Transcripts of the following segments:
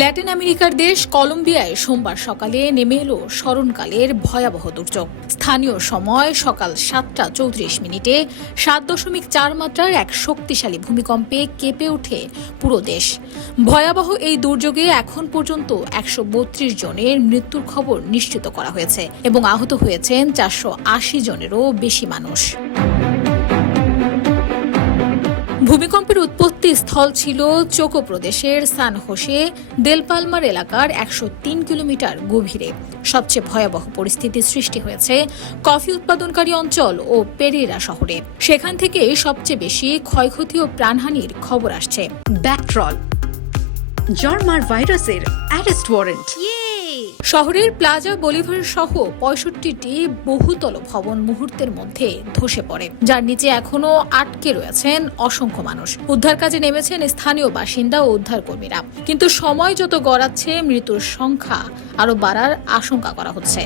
Latin আমেরিকার দেশ কলম্বিয়ায় সোমবার সকালে নেমে এলো স্মরণকালের ভয়াবহ দুর্যোগ। স্থানীয় সময় সকাল 7:34 7.4 মাত্রার এক শক্তিশালী ভূমিকম্পে কেঁপে ওঠে পুরো দেশ। ভয়াবহ এই দুর্যোগে এখন পর্যন্ত 132 জনের মৃত্যুর খবর নিশ্চিত করা হয়েছে এবং আহত হয়েছেন 480 জনেরও বেশি মানুষ। ভূমিকম্পের উৎপত্তি স্থল ছিল চোকো প্রদেশের সান হোসে দেল পালমার এলাকার 103 কিলোমিটার গভীরে। সবচেয়ে ভয়াবহ পরিস্থিতি সৃষ্টি হয়েছে কফি উৎপাদনকারী অঞ্চল ও পেরেরা শহরে। সেখান থেকে সবচেয়ে বেশি ক্ষয়ক্ষতি ও প্রাণহানির খবর আসছে। ব্যাকট্রল, জর্মার ভাইরাসের অ্যারেস্ট ওয়ারেন্ট। শহরের প্লাজা বলিভার সহ 65টি বহুতল ভবন মুহূর্তের মধ্যে ধসে পড়ে, যার নিচে এখনো আটকে রয়েছেন অসংখ্য মানুষ। উদ্ধার কাজে নেমেছেন স্থানীয় বাসিন্দা ও উদ্ধারকর্মীরা, কিন্তু সময় যত গড়াচ্ছে মৃত্যুর সংখ্যা আরও বাড়ার আশঙ্কা করা হচ্ছে।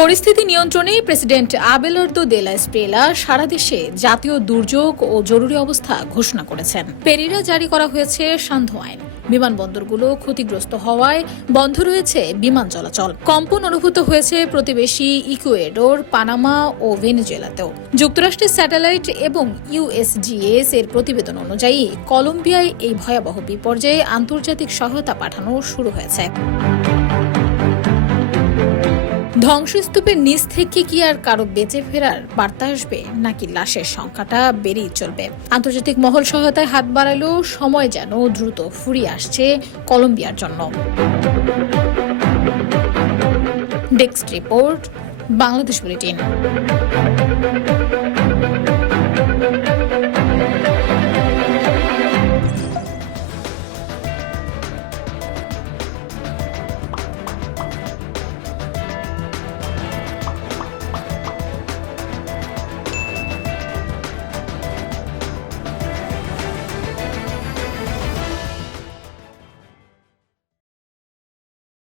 পরিস্থিতি নিয়ন্ত্রণে প্রেসিডেন্ট আবেলার্দো দে লা এস্প্রেলা সারা দেশে জাতীয় দুর্যোগ ও জরুরি অবস্থা ঘোষণা করেছেন। পেরেরা জারি করা হয়েছে সান্ধ্য আইন। বিমানবন্দরগুলো ক্ষতিগ্রস্ত হওয়ায় বন্ধ রয়েছে বিমান চলাচল। কম্পন অনুভূত হয়েছে প্রতিবেশী ইকুয়েডর, পানামা ও ভেনেজুয়েলাতেও। যুক্তরাষ্ট্রের স্যাটেলাইট এবং ইউএসজিএস এর প্রতিবেদন অনুযায়ী কলম্বিয়ায় এই ভয়াবহ বিপর্যয়ে আন্তর্জাতিক সহায়তা পাঠানো শুরু হয়েছে। ধ্বংসস্তূপের নিচ থেকে কি আর কারো বেঁচে ফেরার বার্তা আসবে, নাকি লাশের সংখ্যাটা বেড়েই চলবে? আন্তর্জাতিক মহল সহায়তায় হাত বাড়ালেও সময় যেন দ্রুত ফুরিয়ে আসছে কলম্বিয়ার জন্য। Desk report, Bangladesh bulletin.